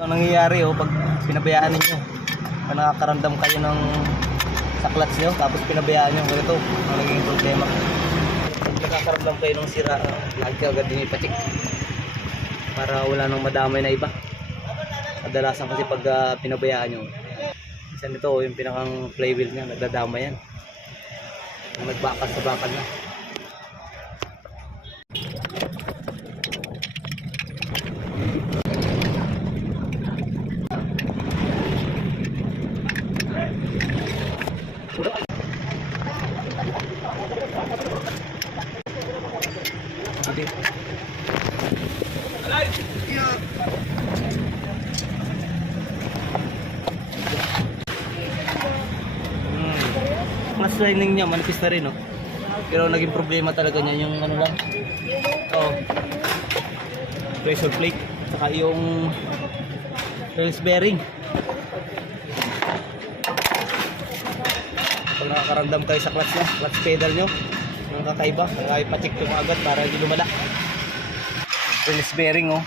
Ang nangyayari oh, pag pinabayaan ninyo, pag nakakaramdam kayo ng sa clutch nyo, tapos pinabayaan nyo, ganito, ang naging problema. Pag nakakaramdam kayo ng sira, uh, lagi ka agad din ipacheck. Para wala nang madamay na iba. Kadalasan kasi pag ah, pinabayaan nyo, isa nito, oh, yung pinakang flywheel niya, nagdadama yan. Yung nagbakal sa bakal na. Mas lining niya, manipis na rin, no? Pero naging problema talaga niya yung ano lang. Oh. Pressure plate. Saka yung rails bearing. Pag nakakaramdam kayo sa clutch niya, clutch pedal nyo, yung kakaiba, kaya ipacheck ko agad para hindi lumala. Rails bearing, oh.